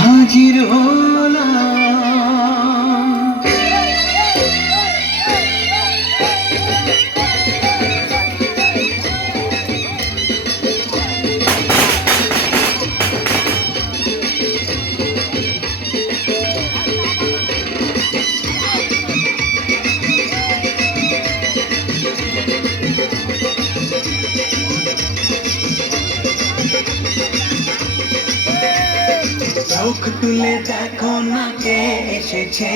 হাজির হলাম। চোখ তুলে দেখো না কে এসেছে,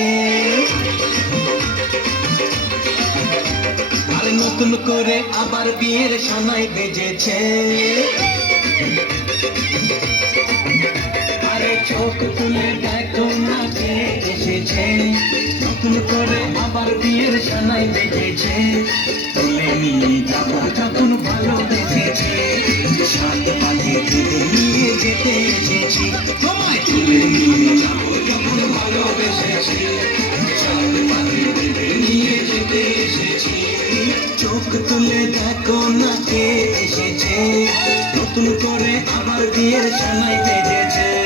আর নতুন করে আবার বিয়ের সানাই বেজেছে। আরে চোখ তুলে দেখো না কে এসেছে, নতুন করে আবার বিয়ের সানাই বেজেছে। তুলে নিয়ে যাবো যখন ভালোবেসেছে, সাত পাখি তুলে নিয়ে যেতে এসেছি। তোমায় তুলে নিয়ে যাবো যখন ভালোবেসেছি, সাত পাখি তুলে নিয়ে যেতে এসেছি। চোখ তুলে দেখো না কে এসেছে, নতুন করে আবার বিয়ের সানাই বেজেছে।